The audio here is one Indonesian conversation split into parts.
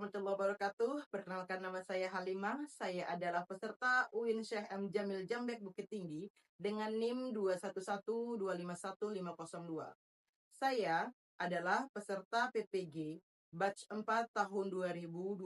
warahmatullahi wabarakatuh. Perkenalkan, nama saya Halimah. Saya adalah peserta UIN Syekh M. Jamil Jambek Bukit Tinggi dengan NIM 211251502. Saya adalah peserta PPG batch 4 tahun 2025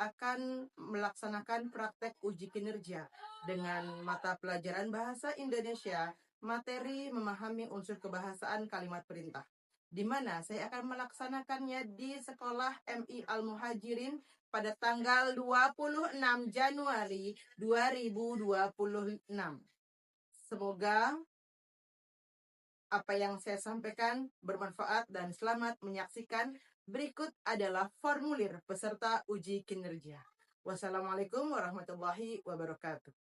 akan melaksanakan praktek uji kinerja dengan mata pelajaran Bahasa Indonesia, materi memahami unsur kebahasaan kalimat perintah, di mana saya akan melaksanakannya di Sekolah MI Al-Muhajirin pada tanggal 26 Januari 2026. Semoga apa yang saya sampaikan bermanfaat dan selamat menyaksikan. Berikut adalah formulir peserta uji kinerja. Wassalamualaikum warahmatullahi wabarakatuh.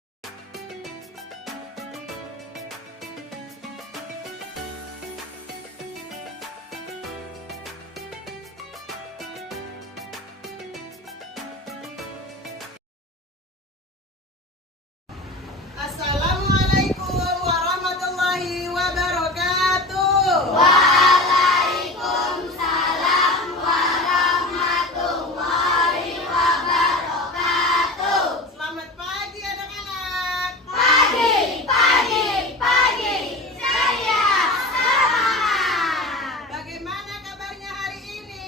Assalamualaikum warahmatullahi wabarakatuh. Waalaikumsalam warahmatullahi wabarakatuh. Selamat pagi anak-anak. Pagi, pagi, pagi. Saya semangat. Bagaimana kabarnya hari ini?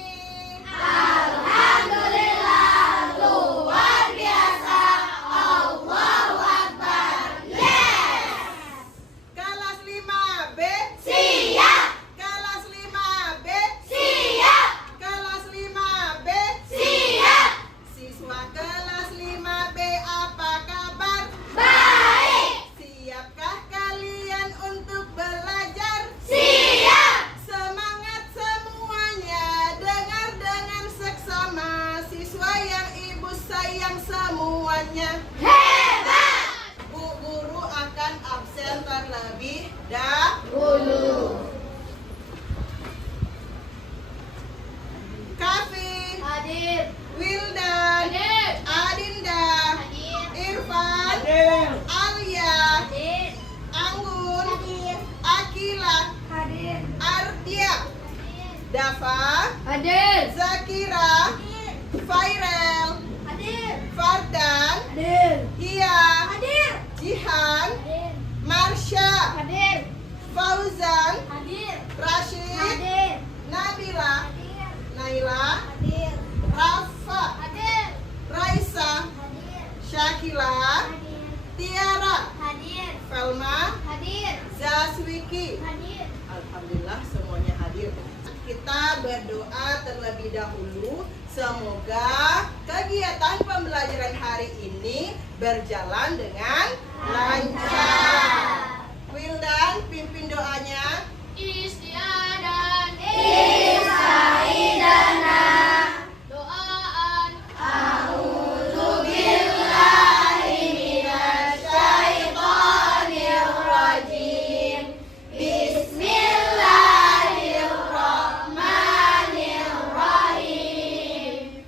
Alhamdulillah, luar biasa. Allahu Akbar. Yes. Kelas 5B. Siap, Kelas 5B. siap, Kelas 5B. siap. Siswa kelas 5B, apa kabar? Baik. Siapkah kalian untuk belajar? Siap. Semangat semuanya, dengar dengan seksama, siswa yang ibu sayang semuanya. Hebat. Bu guru akan absen terlebih dahulu. Kafi, Hadir. Wildan, Hadir. Adinda, Hadir. Irfan, Alia, Hadir. Anggun, Hadir. Akila, Hadir. Ardia, Dafa, Hadir. Zakira, Fairel, Hadir. Fardan, Hadir. Hia, Hadir. Jihan, Hadir. Marsha, Hadir. Fauzan, Hadir. Rashid, Hadir. Nabila, Hadir. Naila, Hadir. Rafa, Hadir. Raisa, Hadir. Syakila, Hadir. Tiara, Hadir. Felma, Hadir. Zaswiki. Hadir. Alhamdulillah semuanya hadir. Kita berdoa terlebih dahulu, semoga kegiatan pembelajaran hari ini berjalan dengan lancar. Wildan, pimpin doanya. Istiadan. Istiadana. Doaan. A'udzubillahi minasyaitonir rajim. Bismillahirrahmanirrahim.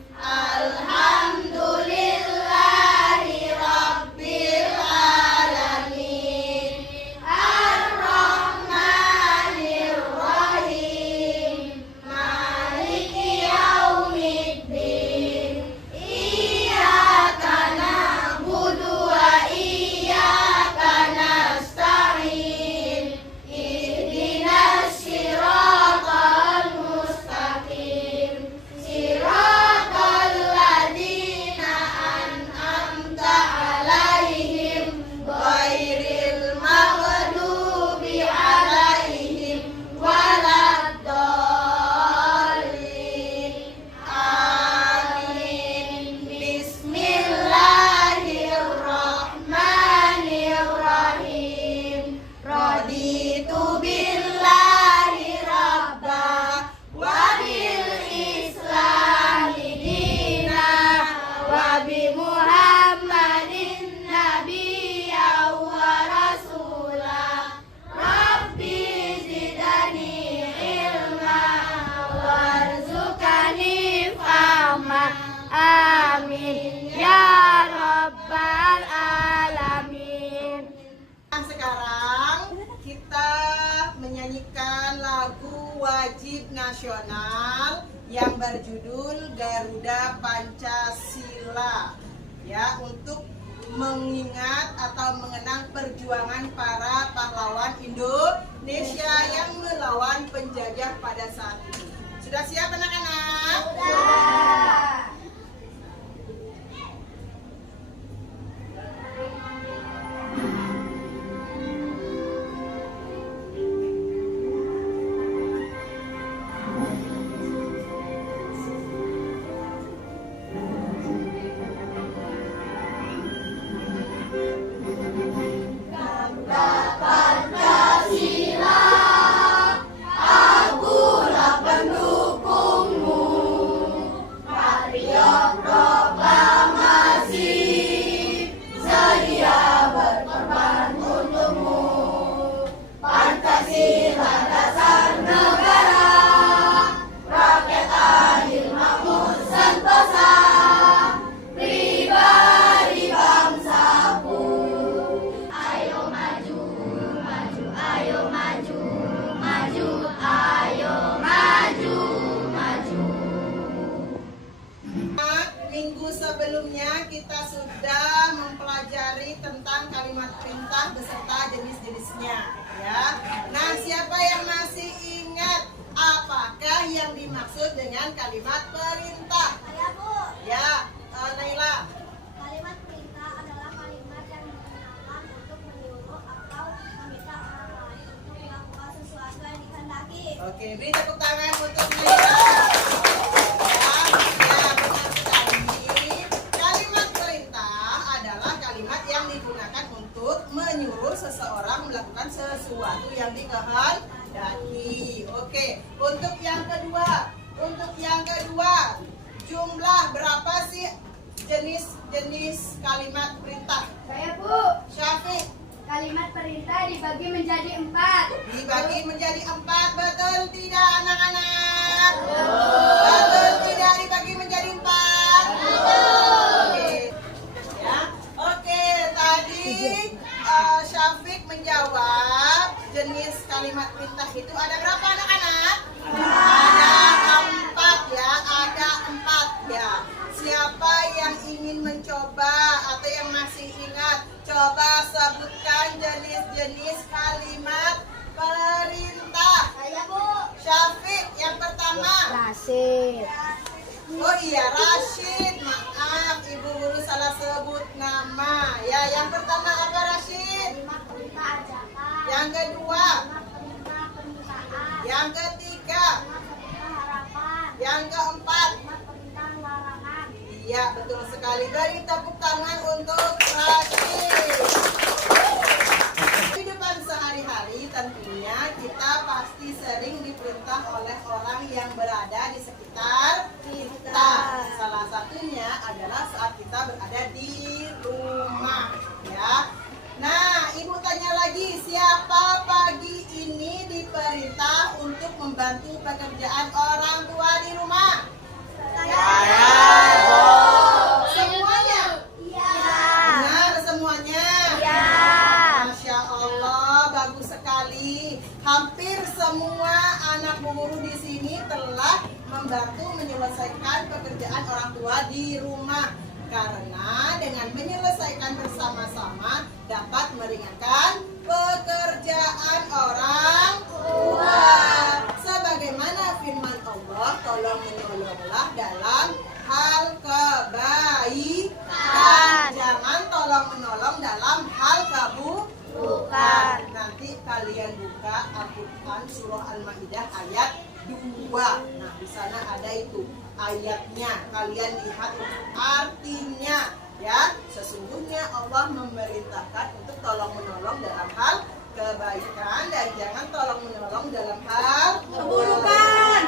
Alhamdulillahi rabbil alamin. Ar-Rahmanir Rahim. Maliki yaumiddin. Iyyaka na'budu wa iyyaka nasta'in. Ihdinas siratal mustaqim. Siratal ladzina an'amta 'alaihim ghairil maghdubi 'alaihim waladdallin. Amin. Bismillahirrahmanirrahim. Raditu billahi rabba wa bil islami dina wa bi Muhammadin nabiyya wa rasula. Rabbi zidani ilma warzuqani fahma. Amin ya rabbal alamin. Sekarang kita menyanyikan lagu wajib nasional yang berjudul Garuda Pancasila, ya, untuk mengingat atau mengenang perjuangan para pahlawan Indonesia yang melawan penjajah pada saat itu. Sudah siap anak-anak? Sudah. Minggu sebelumnya kita sudah mempelajari tentang kalimat perintah beserta jenis-jenisnya, ya. Nah, siapa yang masih ingat apakah yang dimaksud dengan kalimat perintah? Saya, Bu. Ya, Naila. Kalimat perintah adalah kalimat yang digunakan untuk menyuruh atau meminta orang lain untuk melakukan sesuatu yang dikehendaki. Oke, beri tepuk tangan untuk Naila. Menyuruh seseorang melakukan sesuatu yang dikehendaki. Oke, untuk yang kedua, jumlah berapa sih jenis kalimat perintah? Saya, Bu. Syafiq. Kalimat perintah dibagi menjadi 4. Dibagi menjadi 4, betul tidak anak-anak? Betul tidak dibagi menjadi 4? Oke. Ya. Oke, tadi Syafiq menjawab jenis kalimat perintah itu ada berapa anak-anak? Ada 4 ya, ada 4 ya. Siapa yang ingin mencoba atau yang masih ingat, coba sebutkan jenis-jenis kalimat perintah. Saya, Bu. Syafiq yang pertama. Rasid. Oh iya, Rashid. Maaf, Ibu Guru salah sebut nama. Ya, yang pertama apa Rashid? Kalimat perintah ajakan. Yang kedua. Kalimat perintah permintaan. Yang ketiga. Kalimat perintah harapan. Yang keempat. Kalimat perintah larangan. Iya, betul sekali. Beri tepuk tangan untuk Rashid. Kehidupan sehari-hari tentunya kita pasti sering diperintah oleh orang yang berada di sekitar kita. Salah satunya adalah saat kita berada di rumah, ya. Nah, Ibu tanya lagi, siapa pagi ini diperintah untuk membantu pekerjaan orang tua di rumah? Saya. Semuanya? Iya. Benar semuanya? Iya. Masya Allah, bagus sekali. Hampir semua anak guru di sini telah membantu menyelesaikan pekerjaan orang tua di rumah. Karena dengan menyelesaikan bersama-sama dapat meringankan pekerjaan orang tua. Sebagaimana firman Allah, tolong menolonglah dalam hal kebaikan. Jangan tolong menolong dalam hal keburukan. Nanti kalian buka Al-Quran surah Al-Maidah ayat 2. Nah, di sana ada itu ayatnya. Kalian lihat artinya, ya. Sesungguhnya Allah memerintahkan untuk tolong menolong dalam hal kebaikan dan jangan tolong menolong dalam hal keburukan.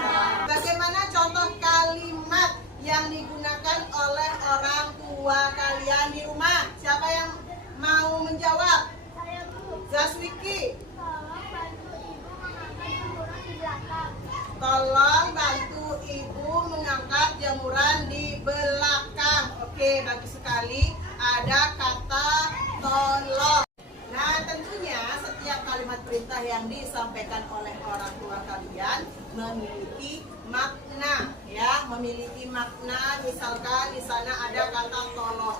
Bagaimana contoh kalimat yang digunakan oleh orang tua kalian di rumah? Siapa yang mau menjawab? Saya, Bu. Zaswiki. Tolong bantu ibu mengangkat jemuran di belakang. Tolong bantu ibu mengangkat jemuran di belakang. Oke, bagus sekali. Ada kata tolong. Nah, tentunya setiap kalimat perintah yang disampaikan oleh orang tua kalian memiliki makna, ya. memiliki makna. Misalkan di sana ada kata tolong.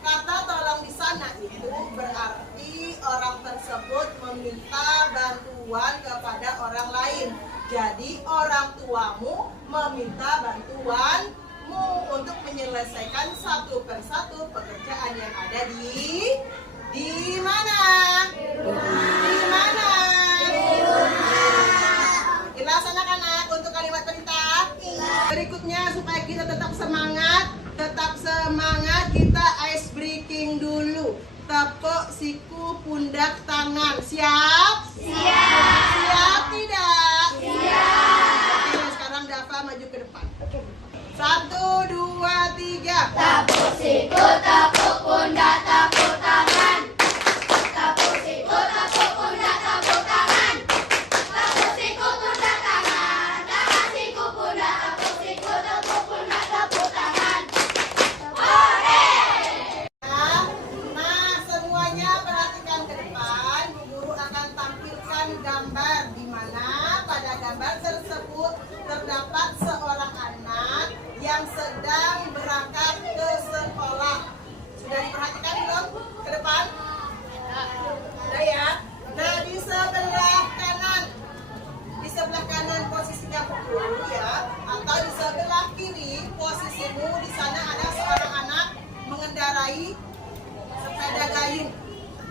Kata tolong di sana itu berarti orang tersebut meminta bantuan kepada orang lain. Jadi orang tuamu meminta bantuanmu untuk menyelesaikan satu persatu pekerjaan yang ada di mana? Di mana? Jelas anak-anak untuk kalimat perintah? Berikutnya supaya kita tetap semangat kita ice breaking dulu. Tepuk siku, pundak, tangan. Siap? Siap. Siap tidak? Siap. Oke, sekarang Dava maju ke depan. 1, 2, 3. Tepuk siku, tepuk pundak, tepuk tangan. Tepuk siku, tepuk pundak, tepuk tangan. Tepuk siku, pundak, tangan. Tangan siku, pundak, tepuk siku, tepuk pundak, tepuk tangan. Hore! Nah, semuanya perhatikan ke depan. Bu Guru akan tampilkan gambar di mana pada gambar tersebut terdapat seorang anak yang sedang berangkat ke sekolah. Sudah diperhatikan belum ke depan? Sudah ya. Nah, di sebelah kanan posisinya Bu Guru ya, atau di sebelah kiri posisimu, di sana ada seorang anak mengendarai sepeda gayung.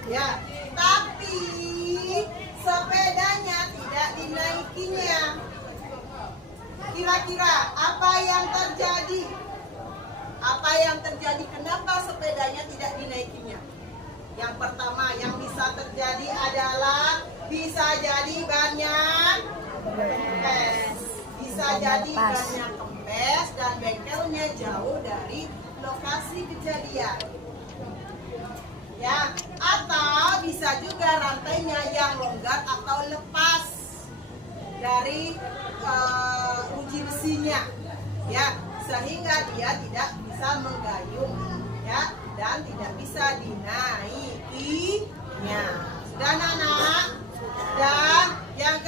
Ya, tapi sepedanya tidak dinaikinya. Kira-kira apa yang terjadi? Apa yang terjadi? Kenapa sepedanya tidak dinaikinya? Yang pertama yang bisa terjadi adalah bisa jadi bannya kempes. Bisa jadi bannya kempes dan bengkelnya jauh dari lokasi kejadian. Ya, atau bisa juga rantainya yang longgar atau lepas dari uji besinya, ya, sehingga dia tidak bisa menggayung, ya, dan tidak bisa dinaikinya. Sudah, anak-anak? Dan yang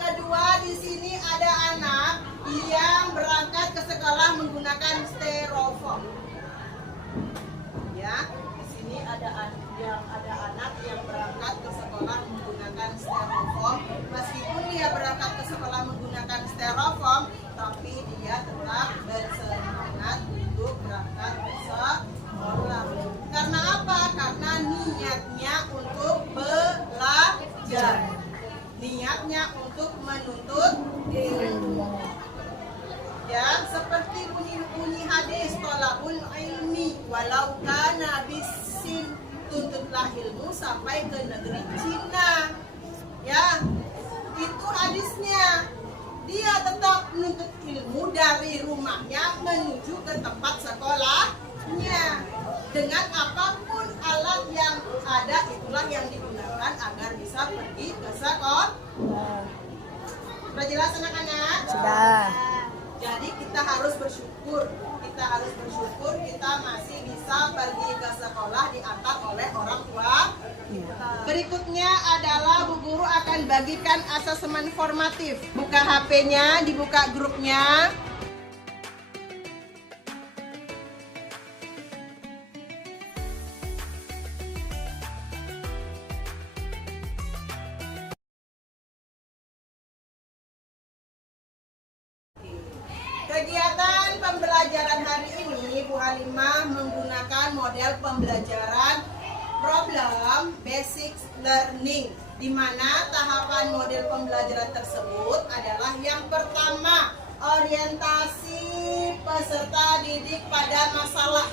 kedua di sini ada anak yang berangkat ke sekolah menggunakan styrofoam. Ya, di sini ada anak yang berangkat ke sekolah menggunakan styrofoam. Meskipun dia berangkat ke sekolah menggunakan styrofoam, tapi dia tetap bersemangat untuk berangkat ke sekolah. Karena apa? Karena niatnya untuk belajar. Niatnya untuk menuntut ilmu. Ya, seperti bunyi hadis tolabul ilmi walau kana bisin, tuntutlah ilmu sampai ke negeri Cina. Ya, itu hadisnya. Dia tetap menuntut ilmu dari rumahnya menuju ke tempat sekolahnya. Dengan apapun alat yang ada, itulah yang digunakan agar bisa pergi ke sekolah. Sudah jelas anak-anak? Sudah. Jadi kita harus bersyukur. Kita masih bisa pergi ke sekolah diantar oleh orang tua. Berikutnya adalah Bu Guru akan bagikan asesmen formatif. Buka HP-nya, dibuka grupnya. Kegiatan pembelajaran hari ini Bu Halimah menggunakan model pembelajaran problem basic learning, di mana tahapan model pembelajaran tersebut adalah yang pertama, orientasi peserta didik pada masalah.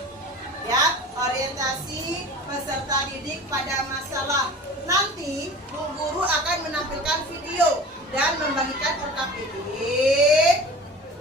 Ya, orientasi peserta didik pada masalah. Nanti Bu Guru akan menampilkan video dan membagikan LKPD,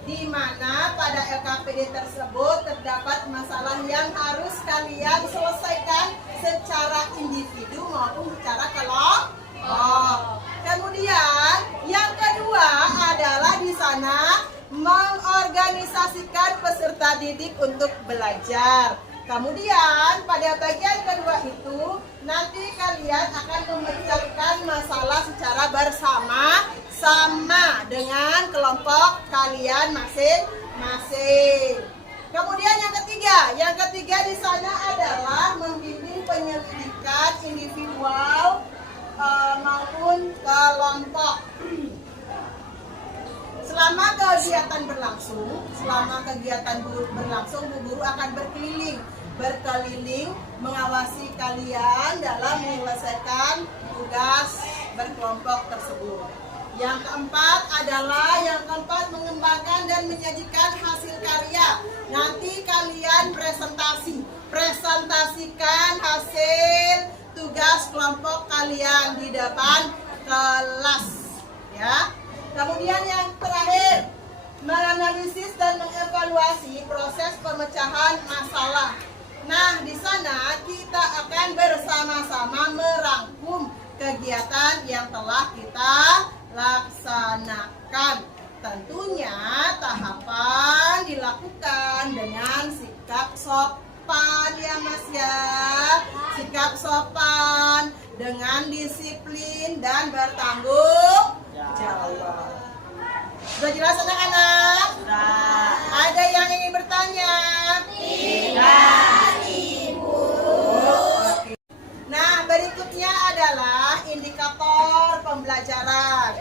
di mana pada LKPD tersebut terdapat masalah yang harus kalian selesaikan secara individu maupun secara kelompok. Kemudian yang kedua adalah di sana mengorganisasikan peserta didik untuk belajar. Kemudian pada bagian kedua itu nanti kalian akan memecahkan masalah secara bersama-sama dengan kelompok kalian masing-masing. Kemudian yang ketiga di sana adalah membimbing penyelidikan individual maupun kelompok. Selama kegiatan berlangsung, Bu Guru akan berkeliling mengawasi kalian dalam menyelesaikan tugas berkelompok tersebut. Yang keempat adalah mengembangkan dan menyajikan hasil karya. Nanti kalian presentasikan hasil tugas kelompok kalian di depan kelas, ya. Kemudian yang terakhir, menganalisis dan mengevaluasi proses pemecahan masalah. Nah, di sana kita akan bersama-sama merangkum kegiatan yang telah kita laksanakan. Tentunya tahapan dilakukan dengan sikap sopan ya Mas ya. Sikap sopan dengan disiplin dan bertanggung jawab. Sudah jelas anak-anak? Sudah. Ada yang ingin bertanya? Tidak, Ibu. Oke. Nah, berikutnya adalah indikator pembelajaran.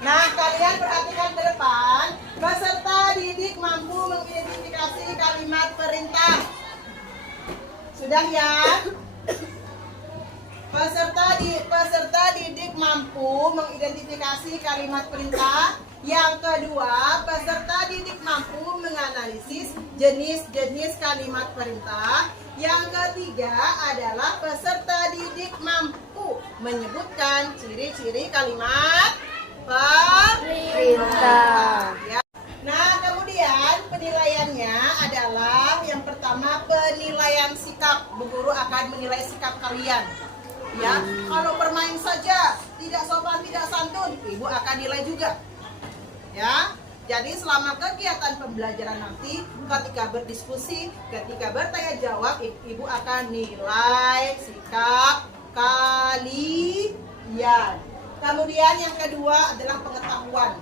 Nah, kalian perhatikan ke depan. Peserta didik mampu mengidentifikasi kalimat perintah. Sudah ya? Peserta didik mampu mengidentifikasi kalimat perintah. Yang kedua, peserta didik mampu menganalisis jenis-jenis kalimat perintah. Yang ketiga adalah peserta didik mampu menyebutkan ciri-ciri kalimat perintah. Ya. Nah, kemudian penilaiannya adalah yang pertama penilaian sikap. Bu Guru akan menilai sikap kalian. Ya, kalau bermain saja tidak sopan, tidak santun, Ibu akan nilai juga. Ya, jadi selama kegiatan pembelajaran nanti, ketika berdiskusi, ketika bertanya jawab, Ibu akan nilai sikap kalian. Kemudian yang kedua adalah pengetahuan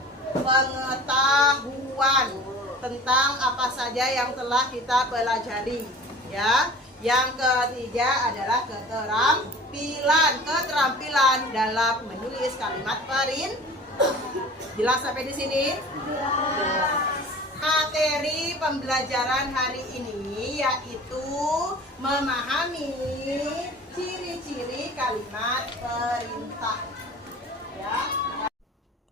tentang apa saja yang telah kita pelajari. Ya. Yang ketiga adalah keterampilan dalam menulis kalimat perintah. Jelas sampai di sini? Jelas. Materi pembelajaran hari ini yaitu memahami ciri-ciri kalimat perintah. Ya.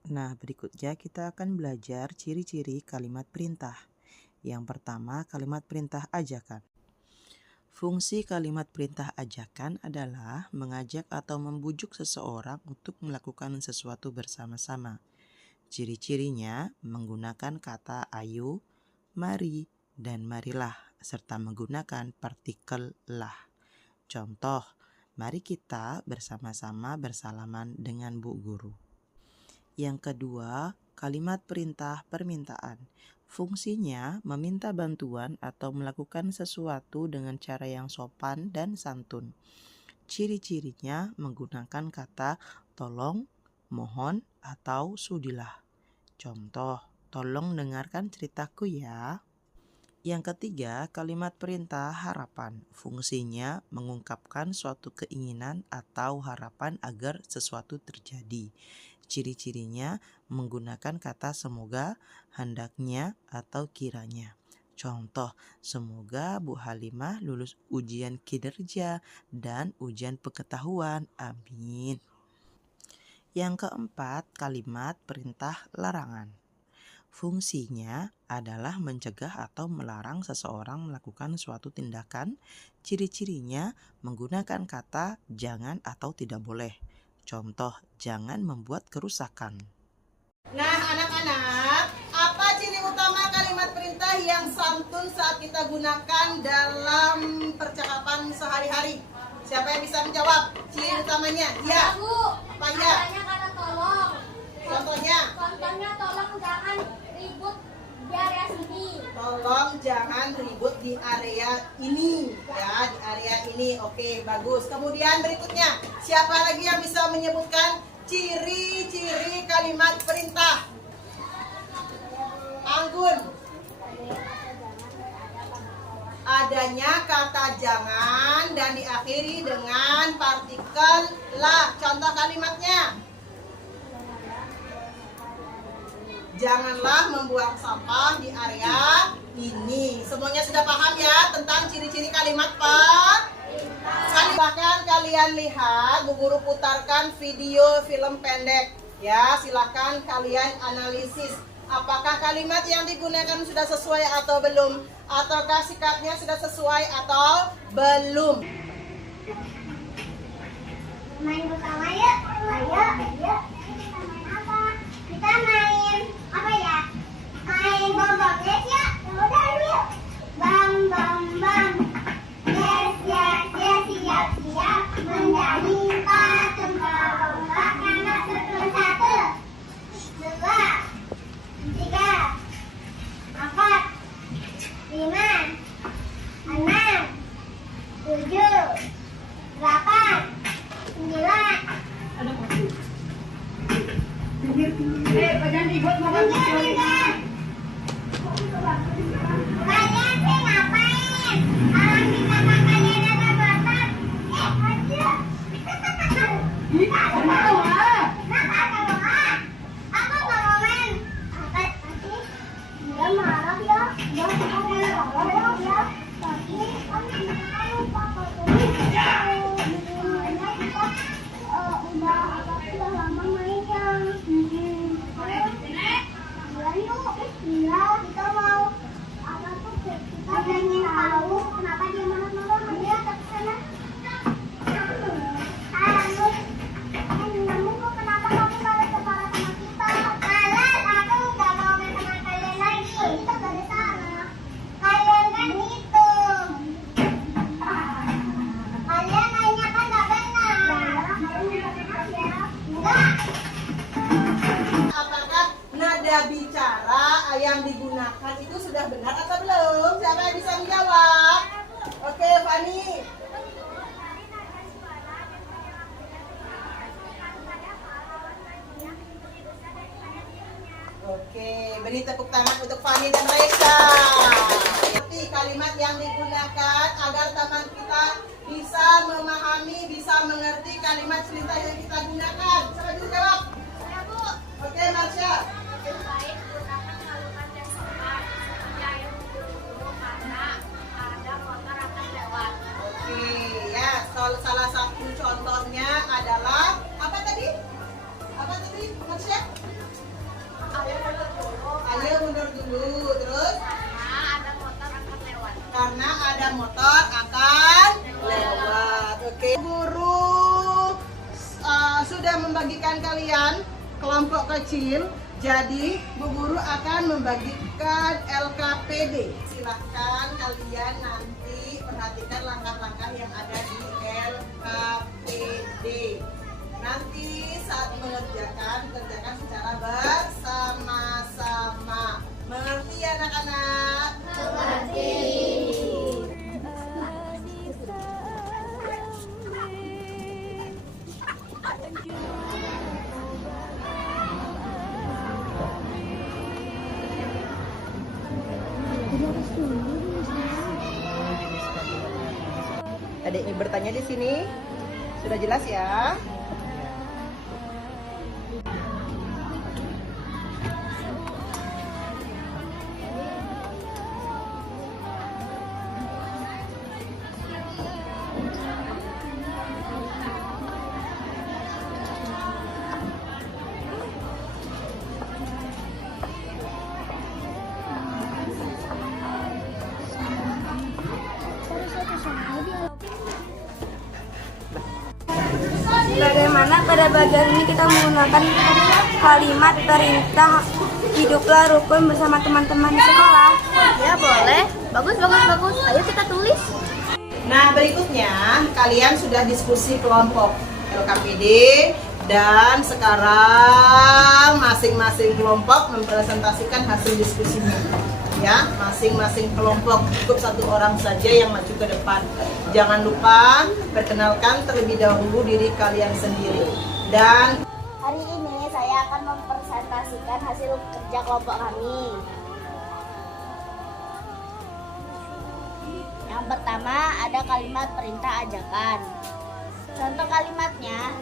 Nah, berikutnya kita akan belajar ciri-ciri kalimat perintah. Yang pertama, kalimat perintah ajakan. Fungsi kalimat perintah ajakan adalah mengajak atau membujuk seseorang untuk melakukan sesuatu bersama-sama. Ciri-cirinya menggunakan kata ayo, mari, dan marilah, serta menggunakan partikel lah. Contoh, mari kita bersama-sama bersalaman dengan Bu Guru. Yang kedua, kalimat perintah permintaan. Fungsinya meminta bantuan atau melakukan sesuatu dengan cara yang sopan dan santun. Ciri-cirinya menggunakan kata tolong, mohon, atau sudilah. Contoh, tolong dengarkan ceritaku ya. Yang ketiga, kalimat perintah harapan. Fungsinya mengungkapkan suatu keinginan atau harapan agar sesuatu terjadi. Ciri-cirinya menggunakan kata semoga, hendaknya, atau kiranya. Contoh, semoga Bu Halimah lulus ujian kinerja dan ujian pengetahuan. Amin. Yang keempat, kalimat perintah larangan. Fungsinya adalah mencegah atau melarang seseorang melakukan suatu tindakan. Ciri-cirinya menggunakan kata jangan atau tidak boleh. Contoh, jangan membuat kerusakan. Nah, anak-anak, apa ciri utama kalimat perintah yang santun saat kita gunakan dalam percakapan sehari-hari? Siapa yang bisa menjawab ciri utamanya? Ya. Bu, Apa ya? adanya kata tolong. Contohnya? Contohnya tolong jangan ribut di area sini. Tolong tolong jangan ribut di area ini ya, di area ini. Oke, bagus. Kemudian berikutnya, siapa lagi yang bisa menyebutkan ciri-ciri kalimat perintah? Anggun. Adanya kata jangan dan diakhiri dengan partikel la. Contoh kalimatnya. Janganlah membuang sampah di area ini. Semuanya sudah paham ya tentang ciri-ciri kalimat Pak? Silahkan kalian lihat, Bu Guru putarkan video film pendek. Ya, silahkan kalian analisis. Apakah kalimat yang digunakan sudah sesuai atau belum? Ataukah sikapnya sudah sesuai atau belum? Main bersama yuk. Ayo. Kita main apa? Kita main apa ya? Main bom-bomet ya. Udah yuk. Bam bam bam. Siap menjadi patung lomba anak betul 1, 2, 3, 4, 5, 6, 7, 8, 9. Kalian sih ngapain? Orang di belakang kalian ada motor. Aduh. Kenapa mau main? Aku nggak mau main. Dia marah ya. Dia marah ya. Tapi kamu lupa udah lama mainnya. Iya, kita mau apa tuh? Kita pengen tahu kenapa dia marah-marah. Dia ke sana. Kamu kok kenapa kamu marah sama kita? Alan, aku nggak mau main sama kalian lagi. Kita nggak ada salah. Kalian kan hitung. Kalian mainnya kan nggak benar. Enggak. Apakah nada bicara yang digunakan itu sudah benar atau belum? Siapa yang bisa menjawab? Oke, Fani. Oke, beri tepuk tangan untuk Fani dan Raisa. Seperti kalimat yang digunakan agar teman kita bisa memahami, bisa mengerti kalimat cerita yang kita gunakan. Siapa yang bisa jawab? Saya, Bu. Oke, Marsha. Lebih baik gunakan kalimat yang sopan seperti air dulu karena ada motor akan lewat. Oke, ya. Salah satu contohnya adalah apa tadi? Apa tadi, Marsha? Ayo mundur dulu. Terus? Karena ada motor akan lewat. Karena ada motor akan lewat. Oke. Guru sudah membagikan kalian kelompok kecil. Jadi Bu Guru akan membagikan LKPD. Silahkan kalian nanti perhatikan langkah-langkah yang ada di LKPD. Nanti saat kerjakan secara bersama-sama. Mengerti ya anak-anak? Mengerti. Adik bertanya di sini. Sudah jelas ya? Bagaimana pada bagian ini kita menggunakan kalimat perintah hiduplah rukun bersama teman-teman di sekolah. Ya boleh. Bagus. Ayo kita tulis. Nah, berikutnya kalian sudah diskusi kelompok LKPD dan sekarang masing-masing kelompok mempresentasikan hasil diskusinya. Ya, masing-masing kelompok cukup satu orang saja yang maju ke depan. Jangan lupa perkenalkan terlebih dahulu diri kalian sendiri. Dan hari ini saya akan mempresentasikan hasil kerja kelompok kami. Yang pertama ada kalimat perintah ajakan. Contoh kalimatnya,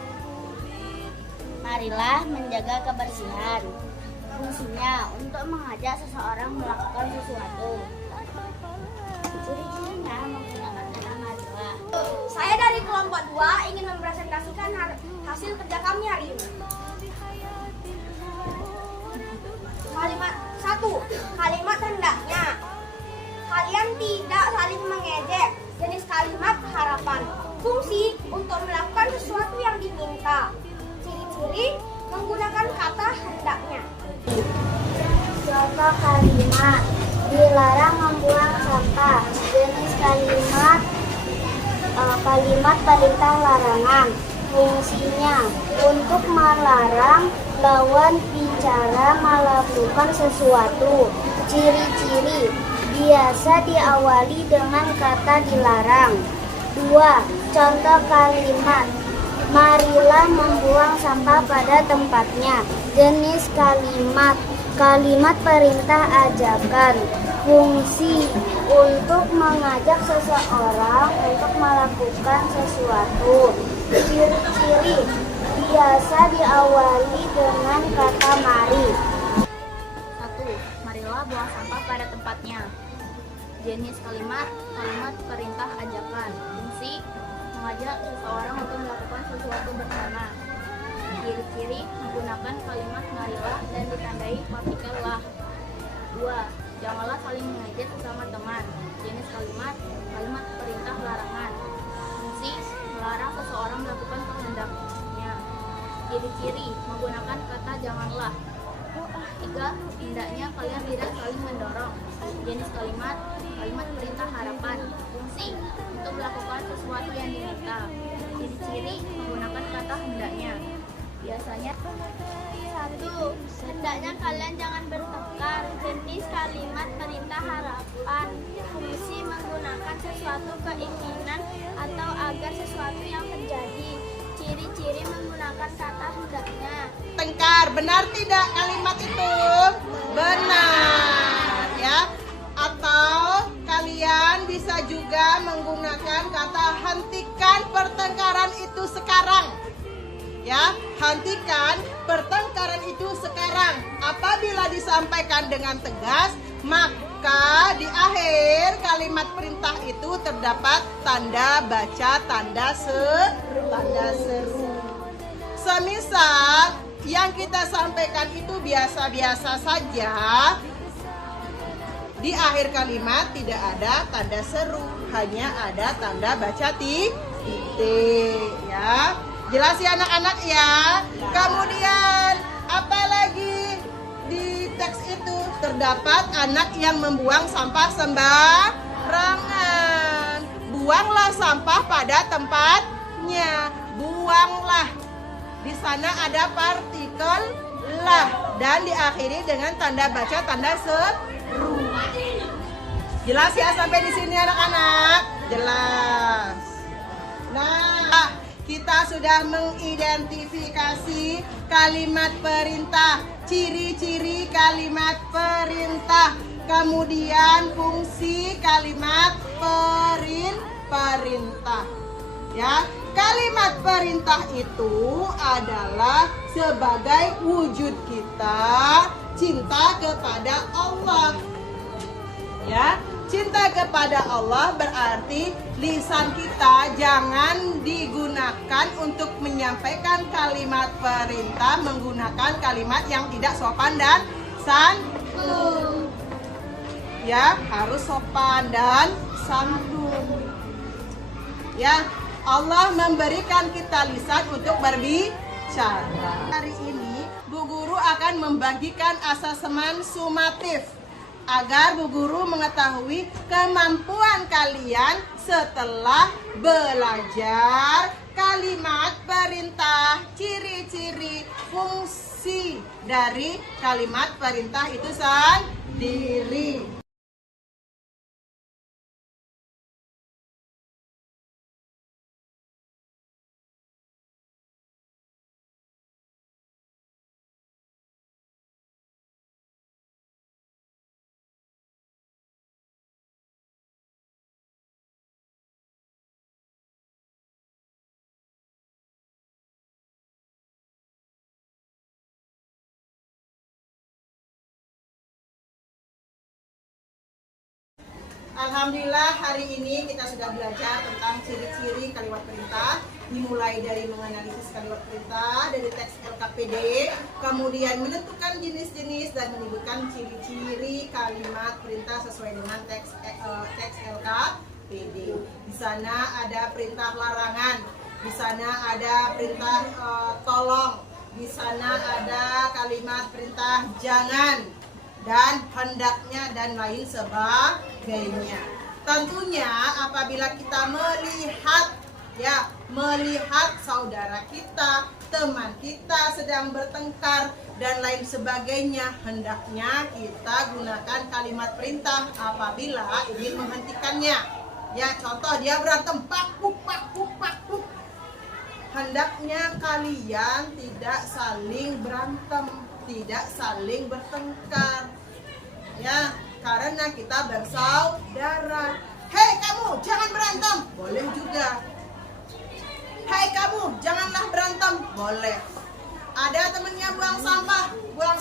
marilah menjaga kebersihan. Fungsinya untuk mengajak seseorang melakukan sesuatu. Ciri-cirinya menggunakan kata marilah. Saya dari kelompok 2 ingin mempresentasikan hasil kerja kami hari ini. Kalimat 1. Kalimat hendaknya. Kalian tidak saling mengejek. Jenis kalimat harapan. Fungsi untuk melakukan sesuatu yang diminta. Ciri-ciri menggunakan kata hendaknya. Contoh kalimat, dilarang membuang sampah. Jenis kalimat kalimat perintah larangan. Fungsinya untuk melarang lawan bicara melakukan sesuatu. Ciri-ciri biasa diawali dengan kata dilarang. 2. Contoh kalimat, marilah membuang sampah pada tempatnya. Jenis kalimat perintah ajakan. Fungsi untuk mengajak seseorang untuk melakukan sesuatu. Ciri-ciri biasa diawali dengan kata mari. 1. Marilah buang sampah pada tempatnya. Jenis kalimat perintah ajakan. Fungsi mengajak seseorang untuk melakukan sesuatu bersama. Ciri-ciri menggunakan kalimat marilah dan ditandai partikel lah. 2. Janganlah saling mengejek sesama teman. Jenis kalimat perintah larangan. Fungsi melarang seseorang melakukan kehendaknya. Ciri-ciri menggunakan kata janganlah. 3. Hendaknya kalian tidak saling mendorong. Jenis kalimat perintah harapan. Fungsi untuk melakukan sesuatu yang diminta. Ciri-ciri menggunakan kata hendaknya. Biasanya 1. Hendaknya kalian jangan bertengkar. Jenis kalimat perintah harapan. Fungsi menggunakan sesuatu keinginan atau agar sesuatu yang terjadi. Ciri-ciri menggunakan kata hendaknya. tengkar, benar tidak kalimat itu? Benar, ya. Atau kalian bisa juga menggunakan kata hentikan pertengkaran itu sekarang. Ya, hentikan pertengkaran itu sekarang. Apabila disampaikan dengan tegas, maka di akhir kalimat perintah itu terdapat tanda baca, tanda seru. Semisal yang kita sampaikan itu biasa-biasa saja, di akhir kalimat tidak ada tanda seru, hanya ada tanda baca titik, ya. Jelas ya anak-anak ya. Kemudian apalagi di teks itu terdapat anak yang membuang sampah sembarangan. Buanglah sampah pada tempatnya. Buanglah. Di sana ada partikel lah dan diakhiri dengan tanda baca, tanda seru. Jelas ya sampai di sini anak-anak? Jelas. Nah, kita sudah mengidentifikasi kalimat perintah, ciri-ciri kalimat perintah, kemudian fungsi kalimat perintah. Ya, kalimat perintah itu adalah sebagai wujud kita cinta kepada Allah. Ya, cinta kepada Allah berarti lisan kita jangan digunakan untuk menyampaikan kalimat perintah menggunakan kalimat yang tidak sopan dan santun. Ya, harus sopan dan santun. Ya, Allah memberikan kita lisan untuk berbicara. Hari ini Bu Guru akan membagikan asesmen sumatif agar Bu Guru mengetahui kemampuan kalian setelah belajar kalimat perintah, ciri-ciri, fungsi dari kalimat perintah itu sendiri. Alhamdulillah hari ini kita sudah belajar tentang ciri-ciri kalimat perintah, dimulai dari menganalisis kalimat perintah dari teks LKPD, kemudian menentukan jenis-jenis dan menyebutkan ciri-ciri kalimat perintah sesuai dengan teks LKPD. Di sana ada perintah larangan, di sana ada perintah tolong, di sana ada kalimat perintah jangan dan hendaknya dan lain sebagainya. Tentunya apabila kita melihat saudara kita, teman kita sedang bertengkar dan lain sebagainya, hendaknya kita gunakan kalimat perintah apabila ingin menghentikannya. Ya, contoh dia berantem, pakuk. Hendaknya kalian tidak saling berantem, tidak saling bertengkar, ya, karena kita bersaudara. Hei kamu, jangan berantem, boleh juga. Hei kamu, janganlah berantem, boleh. Ada temennya buang sampah, nah,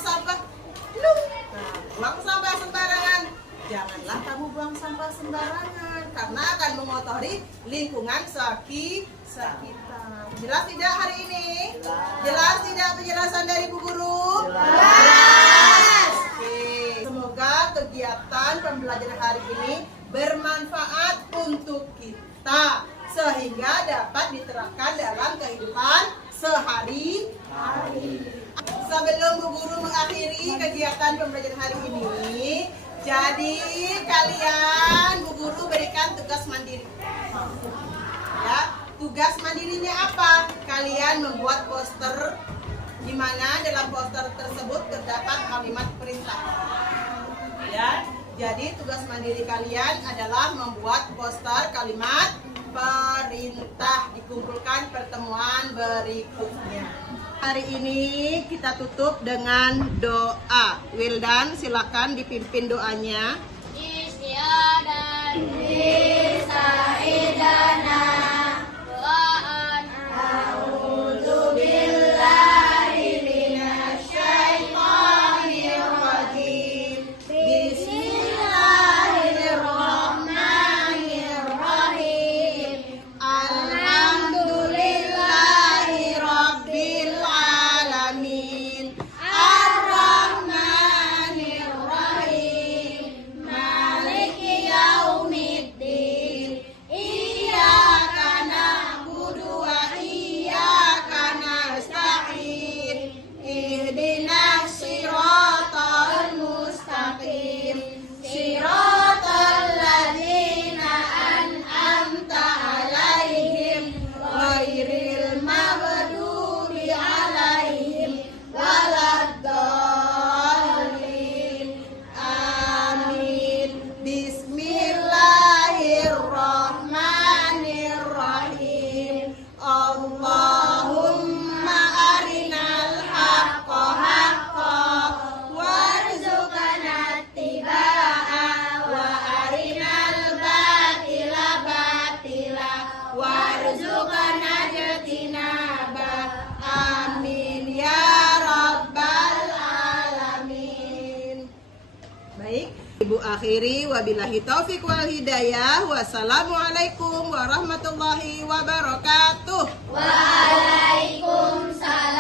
buang sampah sembarangan. Janganlah kamu buang sampah sembarangan, karena akan mengotori lingkungan sekitar. Jelas tidak hari ini? Jelas tidak penjelasan dari Bu Guru? Jelas. Oke. Semoga kegiatan pembelajaran hari ini bermanfaat untuk kita sehingga dapat diterapkan dalam kehidupan sehari-hari. Sebelum Bu Guru mengakhiri kegiatan pembelajaran hari ini, jadi kalian Bu Guru berikan tugas mandiri. Ya. Tugas mandirinya apa? Kalian membuat poster di mana dalam poster tersebut terdapat kalimat perintah. Ya, jadi tugas mandiri kalian adalah membuat poster kalimat perintah. Dikumpulkan pertemuan berikutnya. Hari ini kita tutup dengan doa. Wildan, silakan dipimpin doanya. Istiadan Ibu akhiri, wabillahi taufiq wal hidayah. Wassalamualaikum warahmatullahi wabarakatuh. Waalaikumsalam.